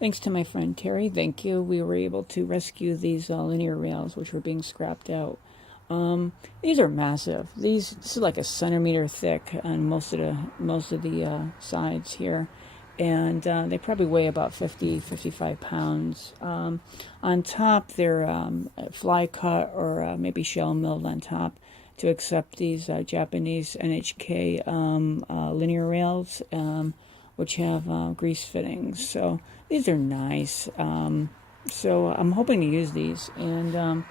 Thanks to my friend Terry, thank you. We were able to rescue these linear rails, which were being scrapped out. These are massive. This is like a centimeter thick on most of the sides here, and they probably weigh about 55 pounds. On top, they're fly cut or maybe shell milled on top to accept these Japanese NHK linear rails, which have grease fittings. So these are nice. So I'm hoping to use these, and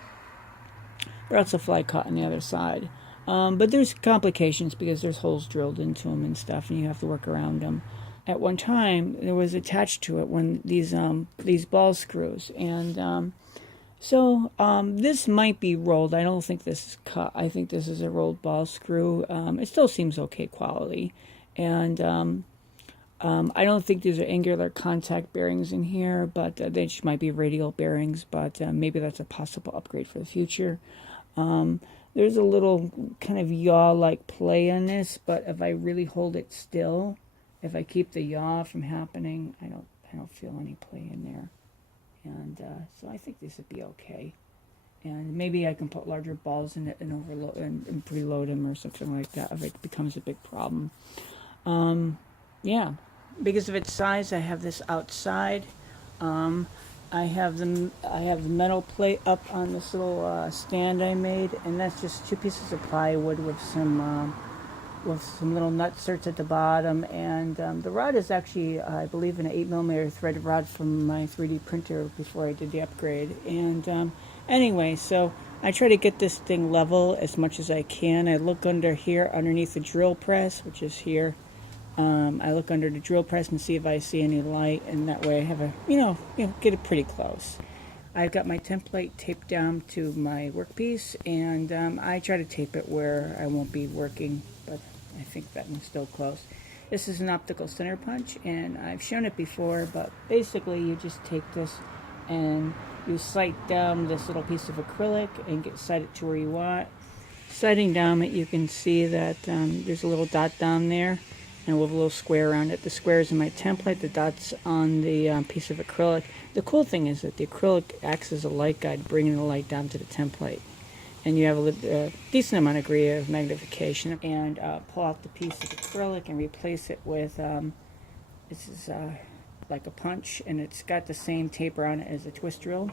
they're also fly cut on the other side. But there's complications because there's holes drilled into them and stuff, and you have to work around them. At one time, there was attached to it one these ball screws, and so this might be rolled. I don't think this is cut. I think this is a rolled ball screw. It still seems okay quality, and I don't think these are angular contact bearings in here, but they just might be radial bearings. But maybe that's a possible upgrade for the future. There's a little kind of yaw-like play on this, but if I really hold it still, if I keep the yaw from happening, I don't feel any play in there, and so I think this would be okay. And maybe I can put larger balls in it and overload and preload them or something like that if it becomes a big problem. Yeah, because of its size, I have this outside. I have the metal plate up on this little stand I made, and that's just 2 pieces of plywood with some little nutserts at the bottom. And the rod is actually, I believe, an 8mm threaded rod from my 3D printer before I did the upgrade. And anyway, so I try to get this thing level as much as I can. I look under here, underneath the drill press, which is here. I look under the drill press and see if I see any light, and that way I have get it pretty close. I've got my template taped down to my workpiece, and I try to tape it where I won't be working, but I think that one's still close. This is an optical center punch, and I've shown it before, but basically you just take this and you sight down this little piece of acrylic and sight it to where you want. Sighting down it, you can see that there's a little dot down there, and with a little square around it. The square is in my template, the dot's on the piece of acrylic. The cool thing is that the acrylic acts as a light guide, bringing the light down to the template. And you have a decent amount of degree of magnification. And pull out the piece of acrylic and replace it with, this is like a punch, and it's got the same taper on it as a twist drill.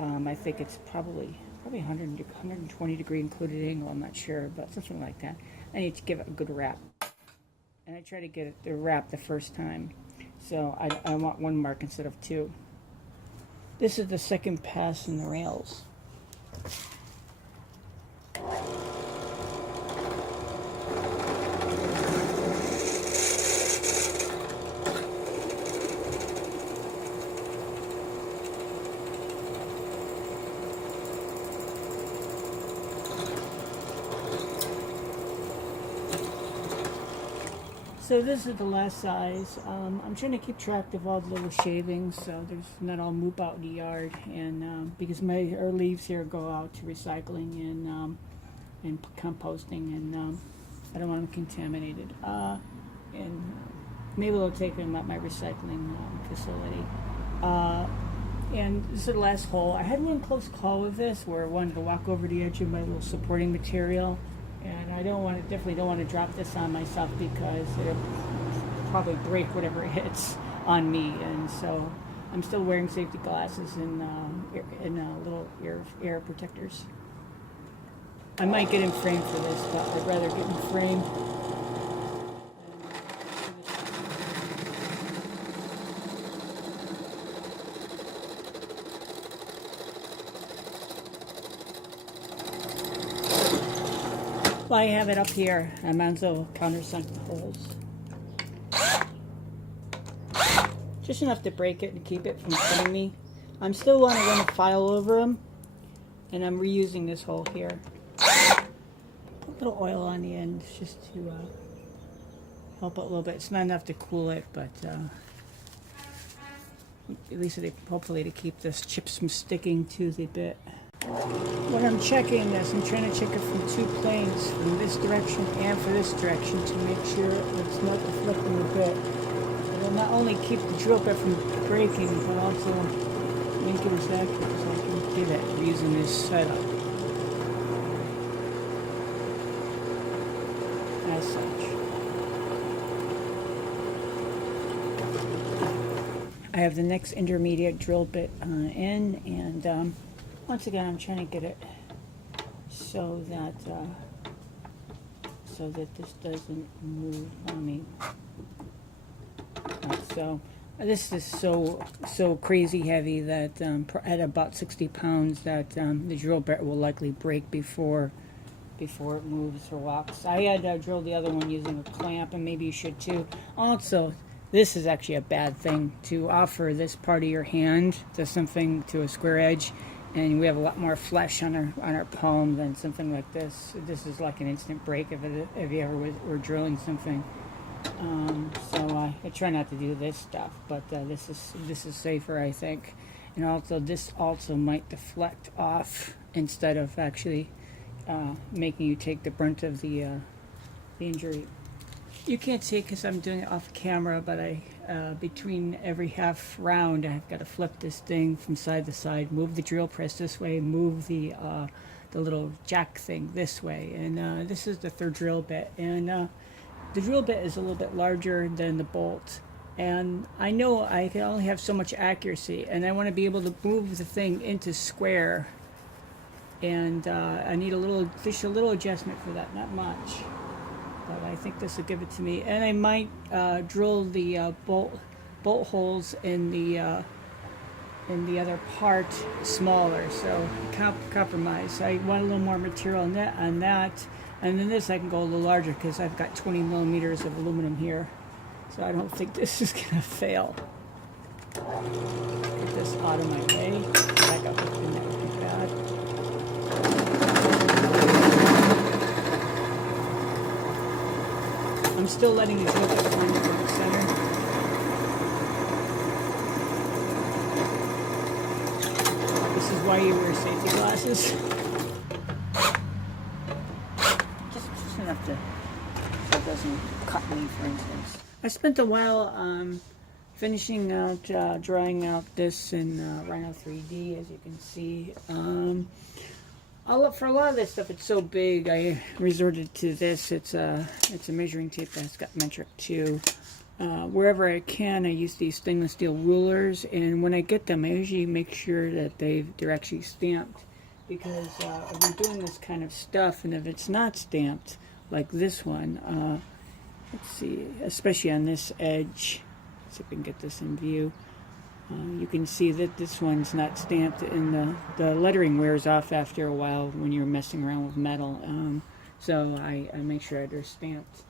I think it's probably 120 degree included angle, I'm not sure, but something like that. I need to give it a good wrap. And I try to get it to wrap the first time. So I want 1 mark instead of 2. This is the second pass in the rails. So this is the last size. I'm trying to keep track of all the little shavings, so there's not all moop out in the yard, and because our leaves here go out to recycling and composting, and I don't want them contaminated. And maybe they'll take them at my recycling facility. And this is the last hole. I had one close call with this where I wanted to walk over the edge of my little supporting material. And I definitely don't want to drop this on myself because it'll probably break whatever it hits on me. And so I'm still wearing safety glasses and little ear protectors. I might get in frame for this, but I'd rather get in frame. Well, I have it up here. I might as well countersunk the holes. Just enough to break it and keep it from cutting me. I'm still want to run a file over them, and I'm reusing this hole here. Put a little oil on the end just to help it a little bit. It's not enough to cool it, but at least hopefully to keep this chips from sticking to the bit. When I'm checking this, I'm trying to check it from 2 planes, from this direction and for this direction, to make sure it's not deflecting a bit. I will not only keep the drill bit from breaking, but also make it as accurate as I can get it using this setup. As such, I have the next intermediate drill bit in, and once again, I'm trying to get it so that this doesn't move on me. So this is so crazy heavy that at about 60 pounds that the drill bit will likely break before it moves or walks. I had drilled the other one using a clamp, and maybe you should too. Also, this is actually a bad thing to offer this part of your hand to something, to a square edge, and we have a lot more flesh on our palm than something like this. This is like an instant break if you ever were drilling something. So I try not to do this stuff, but this is safer, I think. And also, this also might deflect off instead of actually making you take the brunt of the injury. You can't see because I'm doing it off camera, but between every half round, I've got to flip this thing from side to side, move the drill press this way, move the little jack thing this way, and this is the third drill bit, and the drill bit is a little bit larger than the bolt, and I know I can only have so much accuracy, and I want to be able to move the thing into square, and I need just a little adjustment for that, not much. But I think this will give it to me, and I might drill the bolt holes in the other part smaller. So compromise. I want a little more material on that, and then this I can go a little larger because I've got 20 millimeters of aluminum here, so I don't think this is gonna fail. Get this out of my way. Back up the thing, that would be bad. I'm still letting the drill bit point to the center. This is why you wear safety glasses. Just enough so it doesn't cut me, for instance. I spent a while finishing out, drawing out this in Rhino 3D, as you can see. For a lot of this stuff, it's so big, I resorted to this. It's a measuring tape that's got metric too. Wherever I can, I use these stainless steel rulers, and when I get them, I usually make sure that they're actually stamped, because if we're doing this kind of stuff, and if it's not stamped, like this one, let's see, especially on this edge, let's see if we can get this in view. You can see that this one's not stamped, and the lettering wears off after a while when you're messing around with metal. So I make sure they're stamped.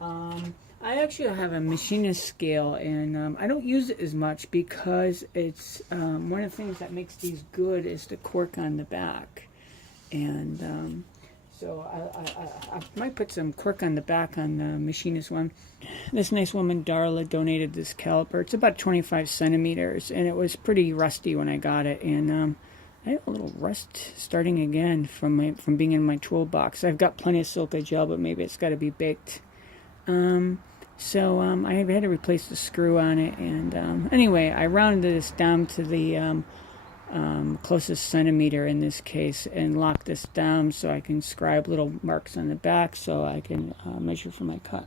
I actually have a machinist scale, and I don't use it as much because it's one of the things that makes these good is the cork on the back. And so I might put some cork on the back on the machinist one. This nice woman, Darla, donated this caliper. It's about 25 centimeters, and it was pretty rusty when I got it. And I have a little rust starting again from being in my toolbox. I've got plenty of silica gel, but maybe it's got to be baked. So I had to replace the screw on it. And anyway, I rounded this down to the closest centimeter in this case, and lock this down so I can scribe little marks on the back so I can measure for my cut.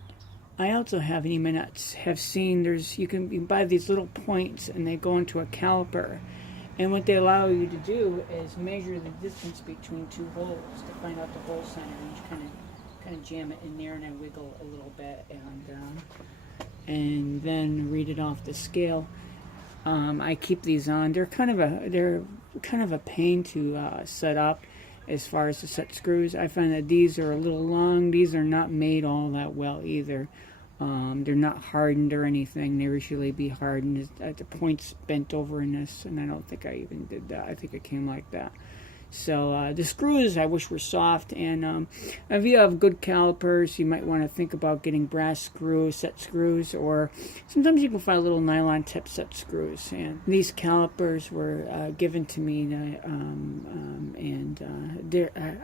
I also have, and you may not have seen, you can buy these little points, and they go into a caliper, and what they allow you to do is measure the distance between two holes to find out the hole center, and you kind of jam it in there, and I wiggle a little bit, and then read it off the scale. I keep these on. They're kind of a pain to set up as far as the set screws. I find that these are a little long. These are not made all that well either. They're not hardened or anything. They usually be hardened at the points bent over in this, and I don't think I even did that. I think it came like that. So the screws I wish were soft, and if you have good calipers, you might want to think about getting brass screws, set screws, or sometimes you can find little nylon tip set screws. And these calipers were given to me,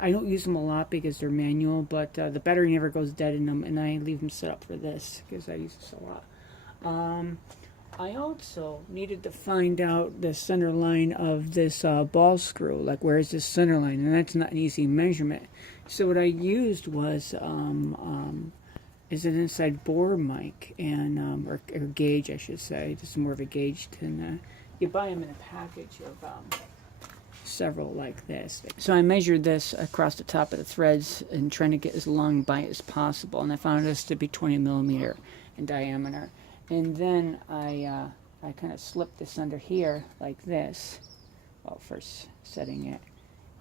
I don't use them a lot because they're manual, but the battery never goes dead in them, and I leave them set up for this because I use this a lot. I also needed to find out the center line of this ball screw, like where is this center line, and that's not an easy measurement. So what I used was is an inside bore mic, and or gauge, I should say. This is more of a gauge than you buy them in a package of several like this. So I measured this across the top of the threads and trying to get as long bite as possible, and I found this to be 20 millimeter in diameter. And then I kind of slipped this under here like this, well, first setting it,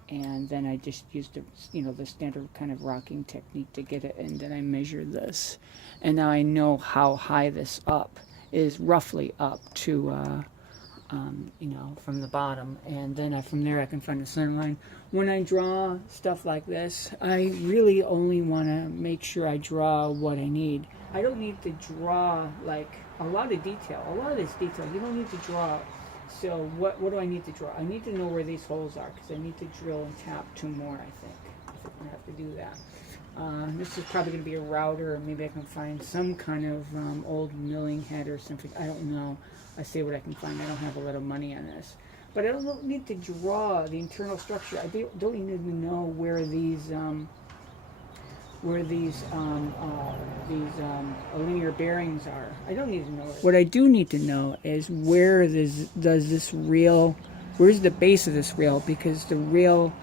and then I just used the standard kind of rocking technique to get it, and then I measured this, and now I know how high this up is, roughly up to from the bottom, and then from there I can find the center line. When I draw stuff like this, I really only want to make sure I draw what I need. I don't need to draw like a lot of detail. A lot of this detail you don't need to draw. So what do I need to draw? I need to know where these holes are, because I need to drill and tap 2 more, I think. I'm going to have to do that. This is probably going to be a router, or maybe I can find some kind of old milling head or something. I don't know. I see what I can find. I don't have a lot of money on this. But I don't need to draw the internal structure. I don't need to know where these linear bearings are. I don't need to know it. What I do need to know is where's the base of this rail, because the rail,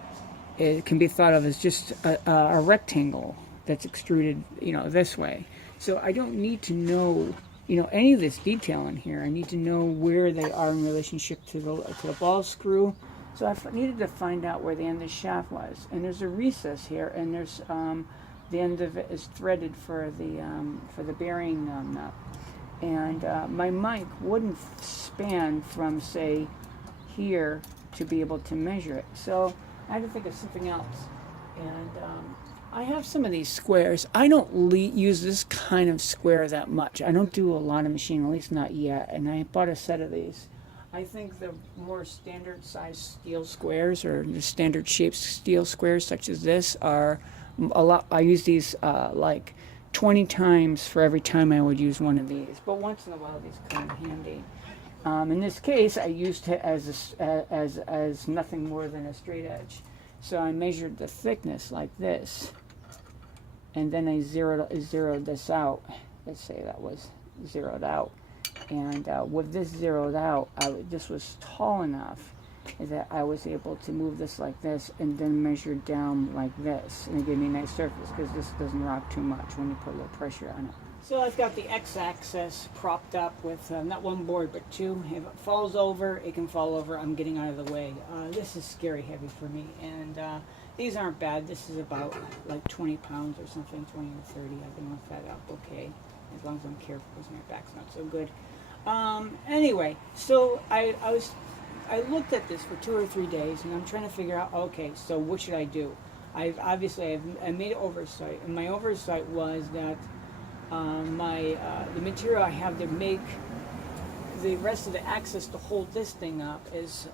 it can be thought of as just a rectangle that's extruded, this way. So I don't need to know, any of this detail in here. I need to know where they are in relationship to the ball screw. So I needed to find out where the end of the shaft was. And there's a recess here, and there's the end of it is threaded for the bearing nut. And my mic wouldn't span from, say, here to be able to measure it. So I had to think of something else. And I have some of these squares. I don't use this kind of square that much. I don't do a lot of machining, at least not yet. And I bought a set of these. I think the more standard size steel squares, or the standard shaped steel squares such as this, are a lot. I use these like 20 times for every time I would use one of these. But once in a while these come in handy. In this case, I used it as nothing more than a straight edge. So I measured the thickness like this, and then I zeroed this out. Let's say that was zeroed out. And with this zeroed out, this was tall enough that I was able to move this like this, and then measure down like this. And it gave me a nice surface, because this doesn't rock too much when you put a little pressure on it. So I've got the X-axis propped up with not one board, but 2. If it falls over, it can fall over. I'm getting out of the way. This is scary heavy for me, and these aren't bad. This is about like 20 pounds or something, 20 or 30. I can lift that up okay, as long as I'm careful, because my back's not so good. Anyway, so I looked at this for 2 or 3 days, and I'm trying to figure out, okay, so what should I do? I made an oversight, and my oversight was that the material I have to make the rest of the axis to hold this thing up is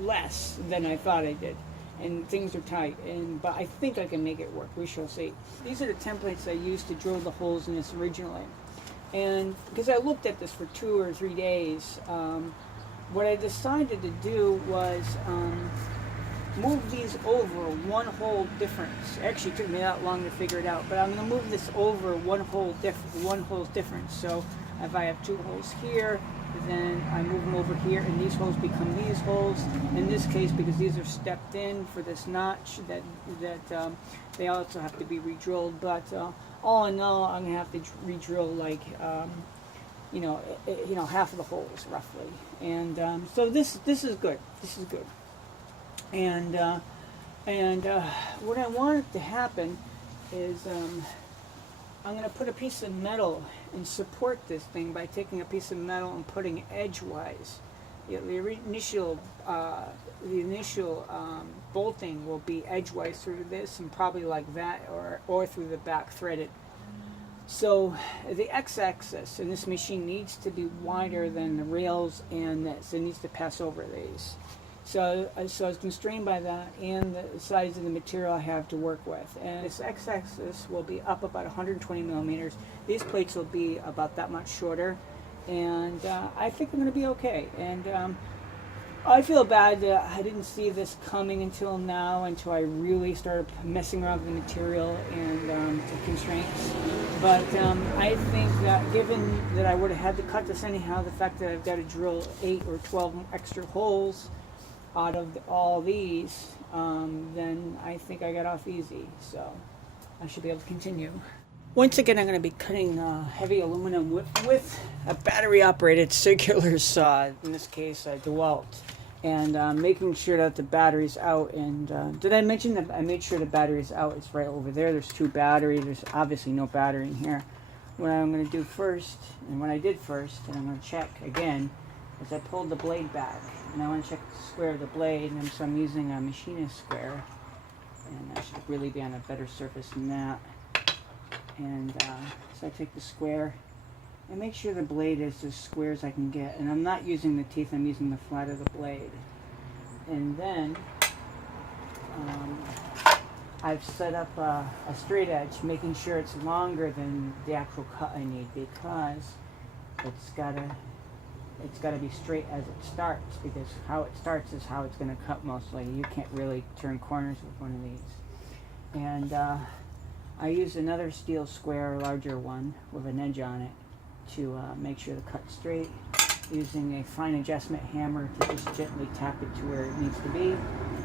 less than I thought I did, and things are tight. But I think I can make it work. We shall see. These are the templates I used to drill the holes in this originally, and because I looked at this for 2 or 3 days, what I decided to do was move these over 1 hole difference. Actually, it took me that long to figure it out, but I'm going to move this over 1 hole's difference. So if I have 2 holes here, then I move them over here, and these holes become these holes. In this case, because these are stepped in for this notch, that they also have to be re-drilled. But all in all, I'm going to have to re-drill like half of the holes roughly. And so this is good. This is good. And what I want to happen is I'm going to put a piece of metal and support this thing by taking a piece of metal and putting it edgewise. The initial bolting will be edgewise through this, and probably like that, or through the back threaded. So the X-axis in this machine needs to be wider than the rails, and this. It needs to pass over these. So I was constrained by that and the size of the material I have to work with. And this x-axis will be up about 120 millimeters. These plates will be about that much shorter, and I think I'm going to be okay. And I feel bad that I didn't see this coming until now, until I really started messing around with the material and the constraints. But I think that given that I would have had to cut this anyhow, the fact that I've got to drill 8 or 12 extra holes out of all these, then I think I got off easy. So I should be able to continue. Once again, I'm going to be cutting heavy aluminum with a battery-operated circular saw, in this case a Dewalt, and making sure that the battery's out. And did I mention that I made sure the battery's out? It's right over there. There's 2 batteries. There's obviously no battery in here. What I'm going to do first, and what I did first, and I'm going to check again, is I pulled the blade back, and I want to check the square of the blade, and so I'm using a machinist square, and that should really be on a better surface than that. And so I take the square and make sure the blade is as square as I can get. And I'm not using the teeth, I'm using the flat of the blade. And then I've set up a straight edge, making sure it's longer than the actual cut I need, because it's gotta be straight as it starts, because how it starts is how it's going to cut mostly. You can't really turn corners with one of these. And I used another steel square, larger one, with an edge on it to make sure the cut's straight, using a fine adjustment hammer to just gently tap it to where it needs to be.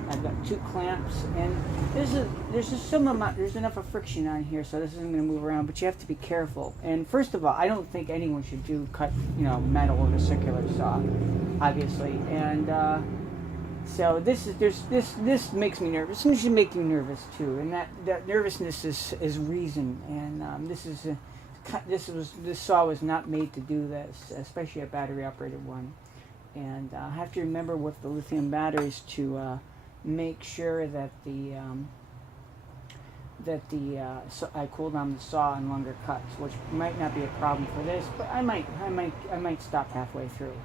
I've got 2 clamps, and there's just some amount, there's enough of friction on here, so this isn't going to move around, but you have to be careful. And first of all, I don't think anyone should cut metal with a circular saw, obviously. And so this makes me nervous, and it should make you nervous too. And that nervousness is reason. And this saw was not made to do this, especially a battery operated one. And I have to remember with the lithium batteries to make sure that I cool down the saw in longer cuts, which might not be a problem for this, but I might stop halfway through.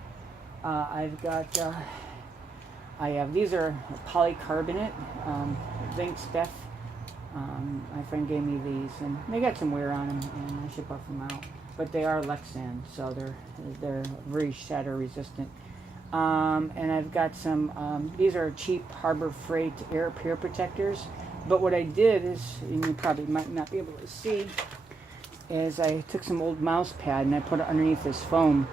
These are polycarbonate zinc Steph. My friend gave me these, and they got some wear on them, and I should buff them out. But they are Lexan, so they're very shatter resistant. And I've got some, these are cheap Harbor Freight air protectors. But what I did is, and you probably might not be able to see, is I took some old mouse pad and I put it underneath this foam,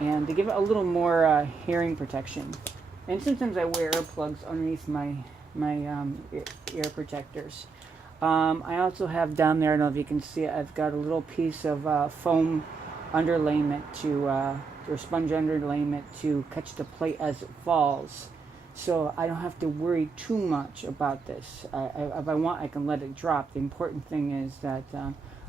and to give it a little more hearing protection. And sometimes I wear earplugs underneath my ear protectors. I also have down there, I don't know if you can see it, I've got a little piece of foam underlayment or sponge underlayment to catch the plate as it falls. So I don't have to worry too much about this. If I want, I can let it drop. The important thing is that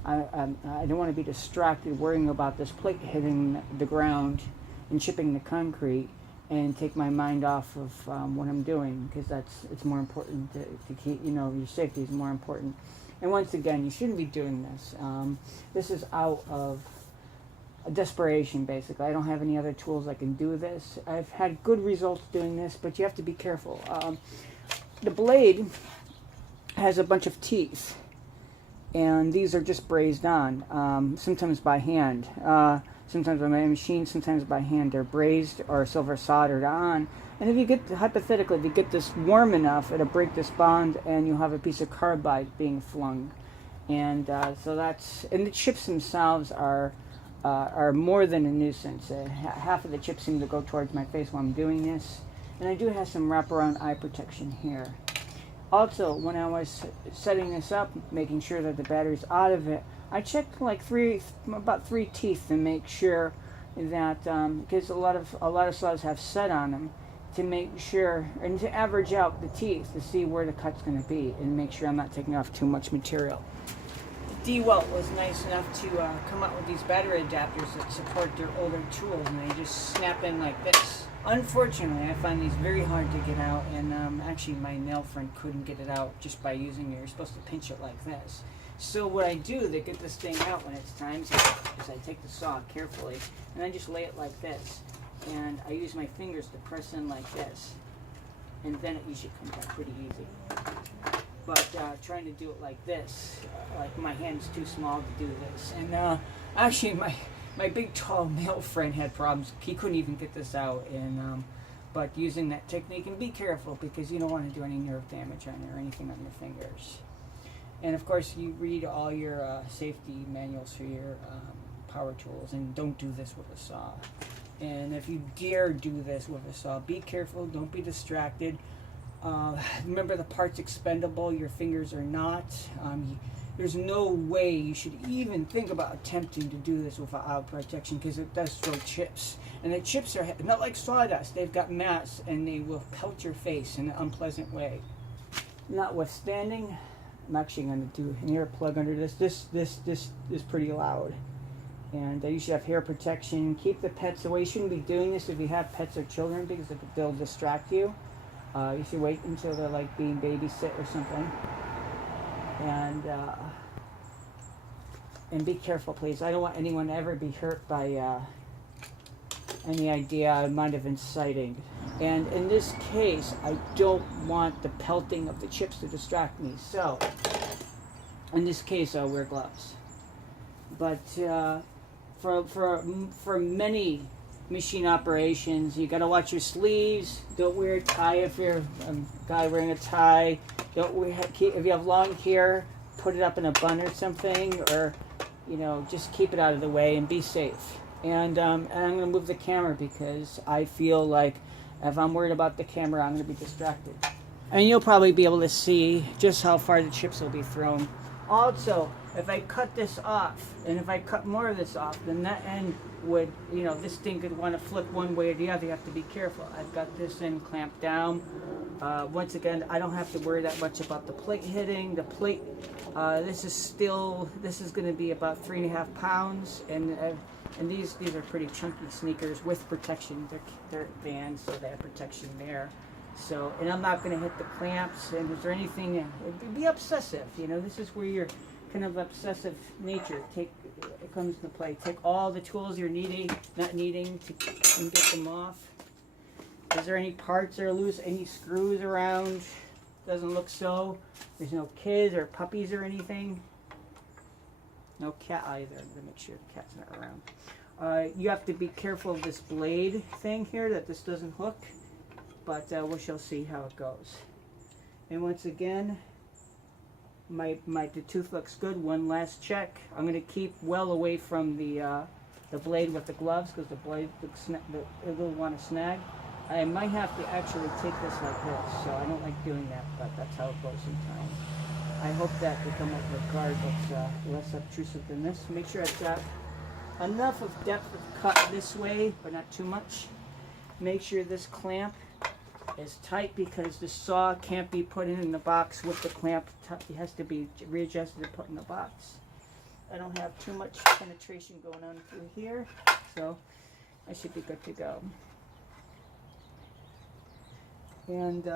I don't want to be distracted worrying about this plate hitting the ground and chipping the concrete, and take my mind off of what I'm doing, because it's more important to keep, your safety is more important. And once again, you shouldn't be doing this. This is out of desperation, basically. I don't have any other tools I can do this. I've had good results doing this, but you have to be careful. The blade has a bunch of teeth, and these are just brazed on, sometimes by hand. Sometimes by my machine, sometimes by hand. They're brazed or silver soldered on. And if you get, hypothetically, if you get this warm enough, it'll break this bond, and you'll have a piece of carbide being flung. And so and the chips themselves are more than a nuisance. Half of the chips seem to go towards my face while I'm doing this. And I do have some wraparound eye protection here. Also, when I was setting this up, making sure that the battery's out of it, I checked about three teeth to make sure that, because a lot of saws have set on them, to make sure and to average out the teeth to see where the cut's going to be and make sure I'm not taking off too much material. Dewalt was nice enough to come up with these battery adapters that support their older tools, and they just snap in like this. Unfortunately, I find these very hard to get out, and actually my nail friend couldn't get it out just by using it. You're supposed to pinch it like this. So what I do to get this thing out when it's time to, is I take the saw carefully, and I just lay it like this. And I use my fingers to press in like this. and then it should come back pretty easy. But trying to do it like this, like my hand's too small to do this. And actually, my big tall male friend had problems. He couldn't even get this out. And but using that technique, and be careful because you don't want to do any nerve damage on it or anything on your fingers. And of course, you read all your safety manuals for your power tools, and don't do this with a saw. And if you dare do this with a saw, be careful. Don't be distracted. Remember, the part's expendable, your fingers are not. There's no way you should even think about attempting to do this without protection, because it does throw chips. And the chips are not like sawdust. They've got mass, and they will pelt your face in an unpleasant way. Notwithstanding, I'm actually going to do an earplug under this. This is pretty loud. And you should have hair protection. Keep the pets away. You shouldn't be doing this if you have pets or children, because they'll distract you. You should wait until they're like being babysit or something. And be careful, please. I don't want anyone to ever be hurt by any idea I might have inciting. And in this case, I don't want the pelting of the chips to distract me. So, in this case, I'll wear gloves. But for many machine operations, you got to watch your sleeves. Don't wear a tie if you're a guy wearing a tie. Don't wear, if you have long hair, put it up in a bun or something, or just keep it out of the way and be safe. And I'm going to move the camera because I feel like if I'm worried about the camera, I'm going to be distracted. And you'll probably be able to see just how far the chips will be thrown. Also, if I cut this off, and if I cut more of this off, then that end would, this thing could want to flip one way or the other. You have to be careful. I've got this end clamped down. Once again, I don't have to worry that much about the plate hitting. The plate, this is going to be about 3.5 pounds, and these are pretty chunky sneakers with protection. They're Vans, so they have protection there. So, and I'm not going to hit the clamps. And is there anything? Be obsessive. This is where your kind of obsessive nature it comes into play. Take all the tools you're not needing and get them off. Is there any parts that are loose? Any screws around? Doesn't look so. There's no kids or puppies or anything. No cat either. I'm going to make sure the cat's not around. You have to be careful of this blade thing here, that this doesn't hook. But we shall see how it goes. And once again, the tooth looks good. One last check. I'm going to keep well away from the blade with the gloves, because the blade it'll want to snag. I might have to actually take this like this, so I don't like doing that, but that's how it goes sometimes. I hope that they come up with a guard that's less obtrusive than this. Make sure I've got enough of depth of cut this way, but not too much. Make sure this clamp is tight, because the saw can't be put in the box with the clamp. It has to be readjusted and put in the box. I don't have too much penetration going on through here, so I should be good to go. And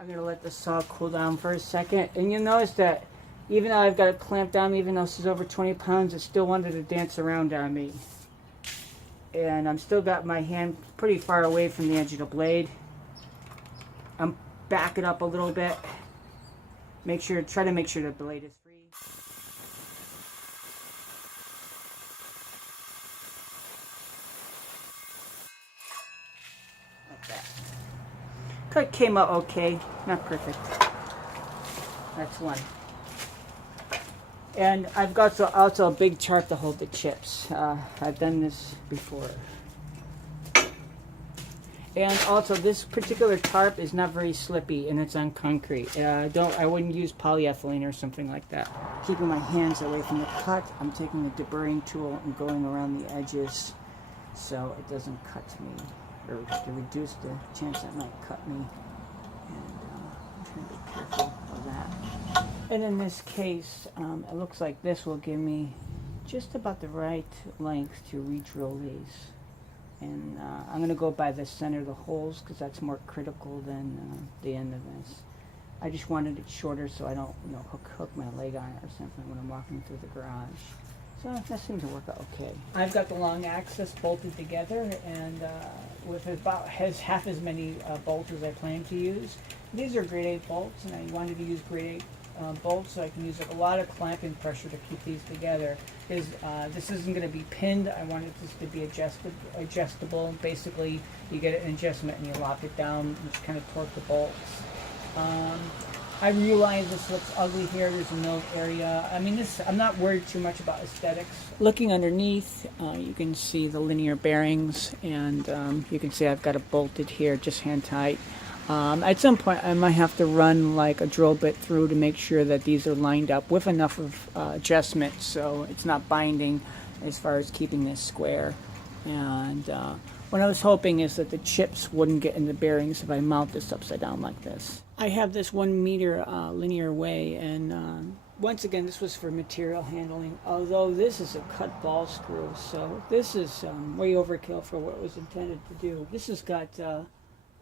I'm going to let the saw cool down for a second. And you'll notice that even though I've got it clamped down, even though this is over 20 pounds, it still wanted to dance around on me. And I'm still got my hand pretty far away from the edge of the blade. I'm backing up a little bit. Try to make sure the blade is free. Cut came out okay, not perfect. That's one. And I've got also a big chart to hold the chips. I've done this before. And also, this particular tarp is not very slippy, and it's on concrete. I wouldn't use polyethylene or something like that. Keeping my hands away from the cut, I'm taking a deburring tool and going around the edges so it doesn't cut me, or to reduce the chance that might cut me. And I'm trying to be careful of that. And in this case, it looks like this will give me just about the right length to re-drill these. And I'm going to go by the center of the holes because that's more critical than the end of this. I just wanted it shorter so I don't, hook my leg on it or something when I'm walking through the garage. So that seemed to work out okay. I've got the long axis bolted together, and with about half as many bolts as I plan to use. These are grade 8 bolts, and I wanted to use grade 8 bolts so I can use a lot of clamping pressure to keep these together. Because this isn't going to be pinned. I wanted this to be adjustable. Basically, you get an adjustment and you lock it down and just kind of torque the bolts. I realize this looks ugly here. There's a note area. I mean, I'm not worried too much about aesthetics. Looking underneath, you can see the linear bearings, and you can see I've got it bolted here, just hand tight. At some point, I might have to run like a drill bit through to make sure that these are lined up with enough of adjustment so it's not binding as far as keeping this square. And what I was hoping is that the chips wouldn't get in the bearings if I mount this upside down like this. I have this 1 meter linear way, and once again, this was for material handling, although this is a cut ball screw, so this is way overkill for what it was intended to do. This has got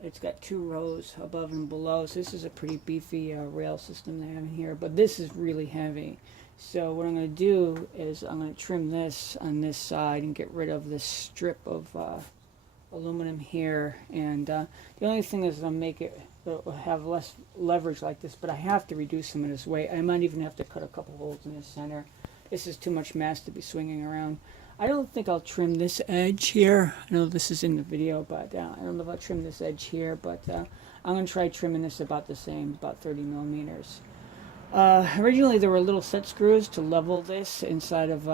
it's got 2 rows above and below, so this is a pretty beefy rail system they have in here, but this is really heavy. So what I'm going to do is I'm going to trim this on this side and get rid of this strip of aluminum here, and the only thing is I'll make it have less leverage like this, but I have to reduce some of this weight. I might even have to cut a couple holes in the center. This is too much mass to be swinging around. I don't think I'll trim this edge here. I know this is in the video, but I don't know if I'll trim this edge here, but I'm going to try trimming this about the same, about 30 millimeters. Originally there were little set screws to level this inside of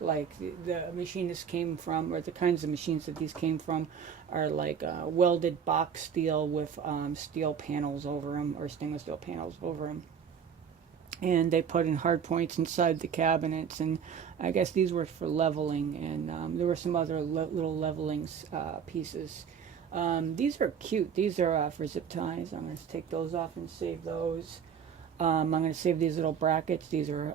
like the machine this came from, or the kinds of machines that these came from are like welded box steel with steel panels over them, or stainless steel panels over them. And they put in hard points inside the cabinets, and I guess these were for leveling, and there were some other little leveling pieces. These are cute. These are for zip ties. I'm going to take those off and save those. I'm going to save these little brackets. These are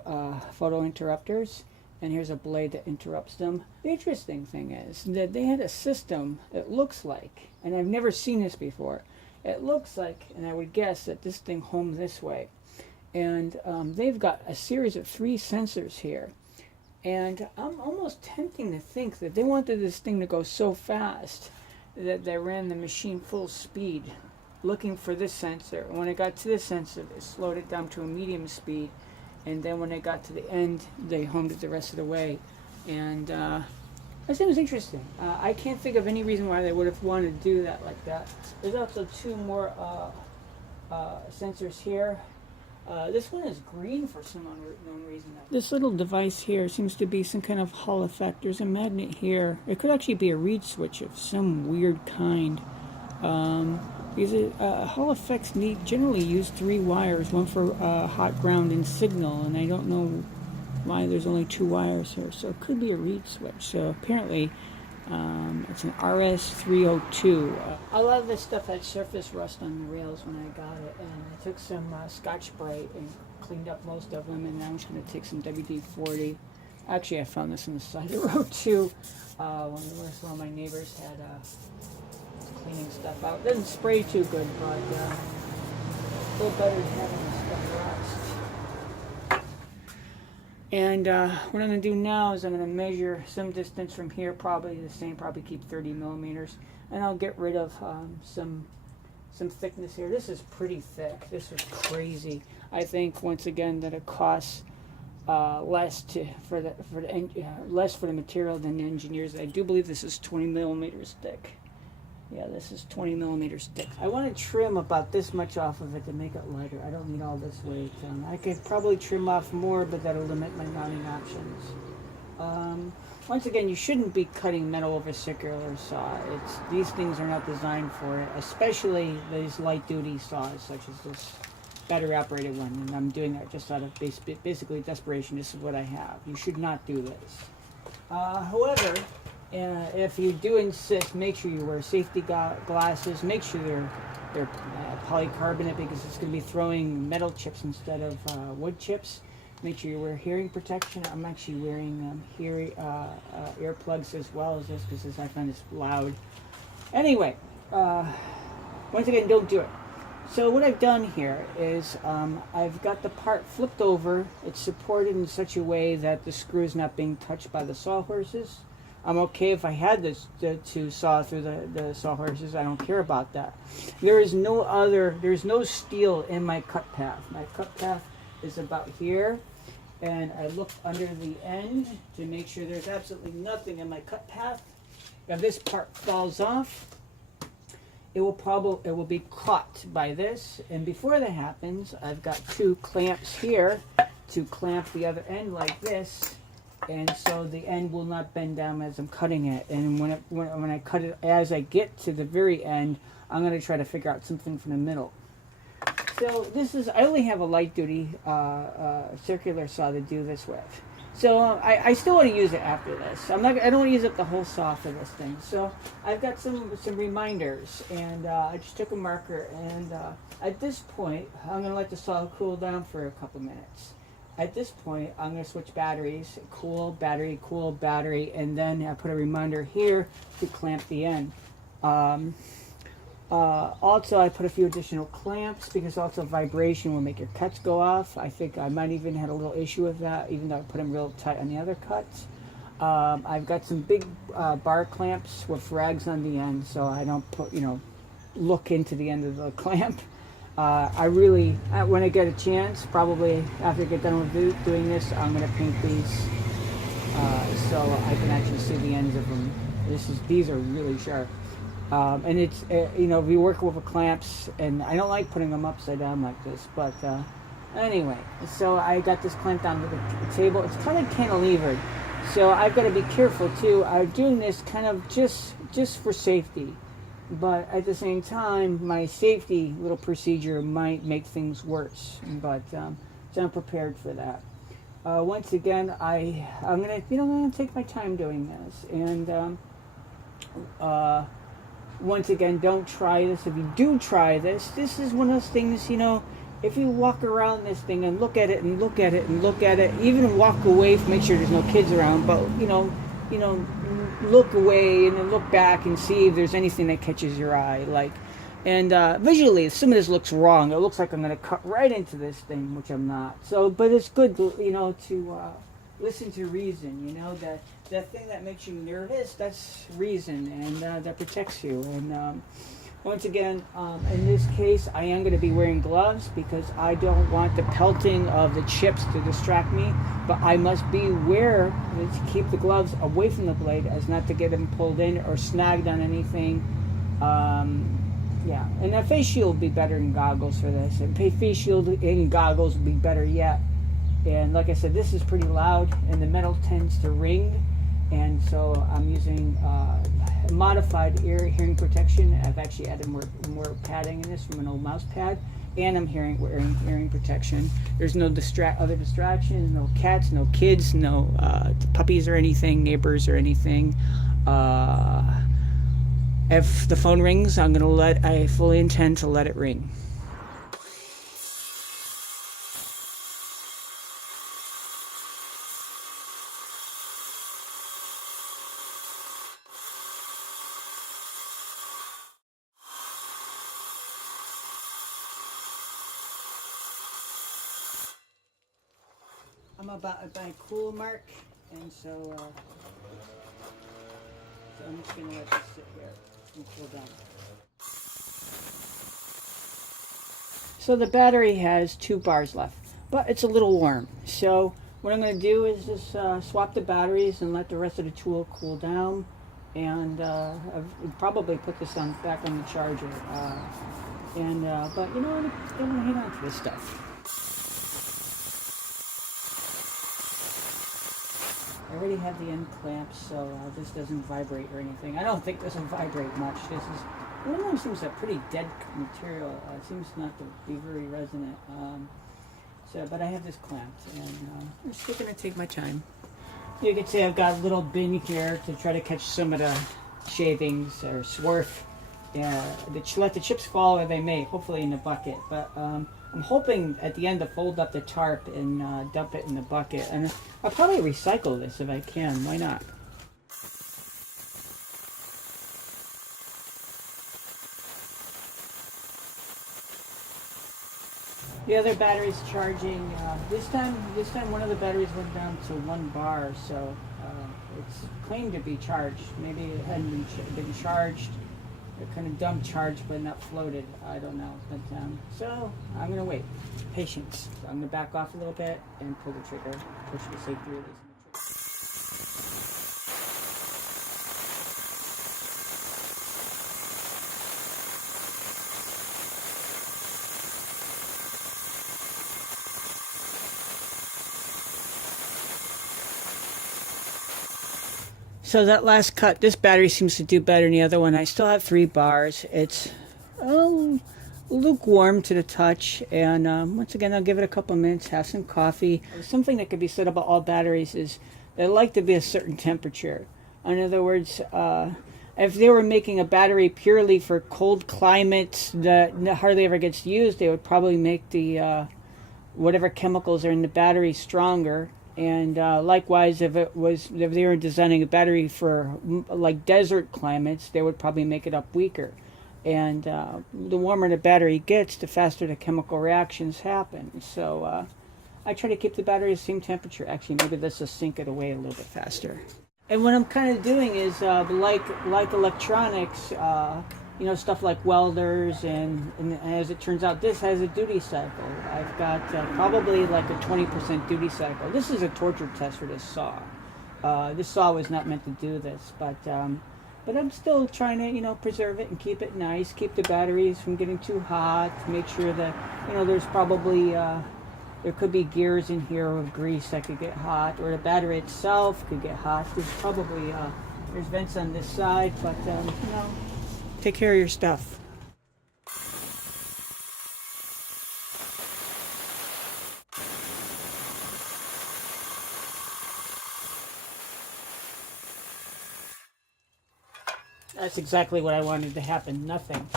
photo interrupters, and here's a blade that interrupts them. The interesting thing is that they had a system, it looks like, and I've never seen this before, it looks like, and I would guess that this thing homed this way, and they've got a series of 3 sensors here, and I'm almost tempting to think that they wanted this thing to go so fast that they ran the machine full speed looking for this sensor, and when it got to this sensor they slowed it down to a medium speed, and then when it got to the end they homed it the rest of the way. And that seems interesting. I can't think of any reason why they would have wanted to do that like that. There's also 2 more sensors here. This one is green for some unknown reason. This little device here seems to be some kind of Hall effect. There's a magnet here. It could actually be a reed switch of some weird kind. Because Hall effects generally use 3 wires, one for hot ground and signal, and I don't know why there's only 2 wires here, so it could be a reed switch. So apparently it's an RS302. A lot of this stuff had surface rust on the rails when I got it, and I took some Scotch-Brite and cleaned up most of them, and now I'm just going to take some WD-40. Actually, I found this on the side of the road too. One of my neighbors had cleaning stuff out. It doesn't spray too good, but still better than having this stuff rust. And what I'm going to do now is I'm going to measure some distance from here, probably the same, probably keep 30 millimeters, and I'll get rid of some thickness here. This is pretty thick. This is crazy. I think once again that it costs less for the material than the engineers. I do believe this is 20 millimeters thick. Yeah, this is 20 millimeters thick. I want to trim about this much off of it to make it lighter. I don't need all this weight. I could probably trim off more, but that'll limit my mounting options. once again, you shouldn't be cutting metal over circular saw. These things are not designed for it, especially these light duty saws such as this battery operated one. And I'm doing that just out of basically desperation. This is what I have. You should not do this. However, if you do insist, make sure you wear safety glasses. Make sure they're polycarbonate, because it's going to be throwing metal chips instead of wood chips. Make sure you wear hearing protection. I'm actually wearing earplugs as well as this, because I find this loud. Anyway, once again, don't do it. So what I've done here is I've got the part flipped over. It's supported in such a way that the screw is not being touched by the sawhorses. I'm okay if I had to saw through the sawhorses. I don't care about that. There's no steel in my cut path. My cut path is about here, and I look under the end to make sure there's absolutely nothing in my cut path. If this part falls off, it will be caught by this, and before that happens, I've got 2 clamps here to clamp the other end like this, and so the end will not bend down as I'm cutting it. And when I cut it, as I get to the very end, I'm going to try to figure out something from the middle. So I only have a light duty circular saw to do this with. So I still want to use it after this. I don't want to use up the whole saw for this thing. So I've got some reminders, and I just took a marker, and at this point I'm going to let the saw cool down for a couple minutes. At this point I'm going to switch batteries, cool battery, and then I put a reminder here to clamp the end. Also, I put a few additional clamps, because also vibration will make your cuts go off. I think I might even had a little issue with that, even though I put them real tight on the other cuts. I've got some big bar clamps with rags on the end, so I don't look into the end of the clamp. When I get a chance, probably after I get done with doing this, I'm going to paint these so I can actually see the ends of them. These are really sharp. And it's, if you work with the clamps, and I don't like putting them upside down like this, but anyway, so I got this clamped onto the table. It's kind of cantilevered, so I've got to be careful too. I'm doing this kind of just for safety, but at the same time, my safety little procedure might make things worse, but so I'm prepared for that. Once again, I'm gonna take my time doing this, and once again, don't try this. If you do try this, this is one of those things, if you walk around this thing and look at it and look at it and look at it, even walk away, make sure there's no kids around, but look away and then look back and see if there's anything that catches your eye, visually some of this looks wrong. It looks like I'm going to cut right into this thing, which I'm not. So, but it's good to listen to reason. That thing that makes you nervous, that's reason, and that protects you. And once again, in this case, I am going to be wearing gloves, because I don't want the pelting of the chips to distract me, but I must be aware to keep the gloves away from the blade, as not to get them pulled in or snagged on anything. Yeah, and a face shield would be better than goggles for this, and face shield and goggles would be better yet. And like I said, this is pretty loud, and the metal tends to ring, and so I'm using modified hearing protection. I've actually added more padding in this from an old mouse pad, and I'm wearing hearing protection. There's no other distractions, no cats, no kids, no puppies or anything, neighbors or anything. If the phone rings, I fully intend to let it ring. I'm about at my cool mark, and so I'm just going to let this sit here and cool down. So the battery has 2 bars left, but it's a little warm. So what I'm going to do is just swap the batteries and let the rest of the tool cool down, and I've probably put this back on the charger. But I'm going to hang on to this stuff. already have the end clamps, so this doesn't vibrate or anything. I don't think this will vibrate much. This is, aluminum seems a pretty dead material. It seems not to be very resonant. But I have this clamped, and I'm still going to take my time. You can see I've got a little bin here to try to catch some of the shavings or swarf. Yeah, let the chips fall where they may, hopefully in the bucket. But I'm hoping at the end to fold up the tarp and dump it in the bucket. And I'll probably recycle this if I can. Why not? The other battery's charging. This time one of the batteries went down to 1 bar, so it's claimed to be charged. Maybe it hadn't been charged. It kind of dumb charged, but not floated. I don't know. But so I'm gonna wait. Patience. So I'm gonna back off a little bit and pull the trigger. Push the safety release. So that last cut, this battery seems to do better than the other one. I still have 3 bars. It's lukewarm to the touch. And once again, I'll give it a couple minutes, have some coffee. Something that could be said about all batteries is they like to be a certain temperature. In other words, if they were making a battery purely for cold climates that hardly ever gets used, they would probably make the whatever chemicals are in the battery stronger. And likewise, if they were designing a battery for like desert climates, they would probably make it up weaker. And the warmer the battery gets, the faster the chemical reactions happen. So I try to keep the battery the same temperature. Actually, maybe this will sink it away a little bit faster. And what I'm kind of doing is like electronics, you know, stuff like welders, and as it turns out, this has a duty cycle. I've got probably like a 20% duty cycle. This is a torture test for this saw. This saw was not meant to do this, but I'm still trying to, you know, preserve it and keep it nice, keep the batteries from getting too hot, make sure that, you know, there's probably, there could be gears in here with grease that could get hot, or the battery itself could get hot. There's probably, there's vents on this side, but, you know, take care of your stuff. That's exactly what I wanted to happen. Nothing.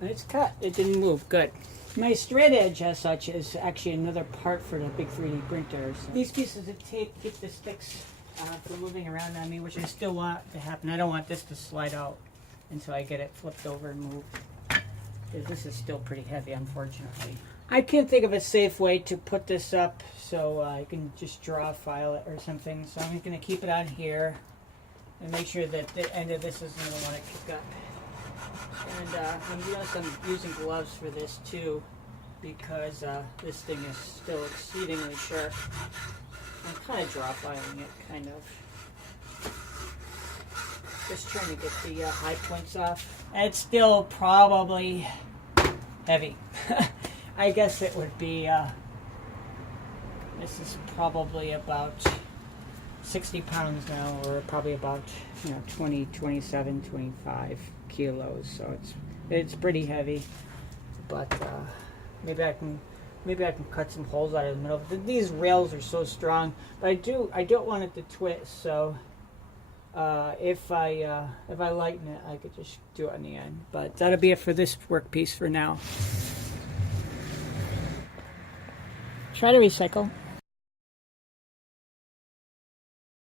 And it's cut. It didn't move. Good. My straight edge, as such, is actually another part for the big 3D printer. So these pieces of tape keep the sticks from moving around on me, which I still want to happen. I don't want this to slide out until I get it flipped over and moved. This is still pretty heavy, unfortunately. I can't think of a safe way to put this up so I can just draw file it or something. So I'm going to keep it on here and make sure that the end of this isn't going to want to kick up. And I'm using gloves for this too, because this thing is still exceedingly sharp. I'm kind of draw filing it, kind of. Just trying to get the high points off. It's still probably heavy. I guess it would be, this is probably about 60 pounds now, or probably about, you know, 20, 27, 25 kilos. So it's pretty heavy. But maybe I can cut some holes out of the middle. These rails are so strong, but I don't want it to twist. So if I lighten it, I could just do it on the end. But that'll be it for this workpiece for now. Try to recycle.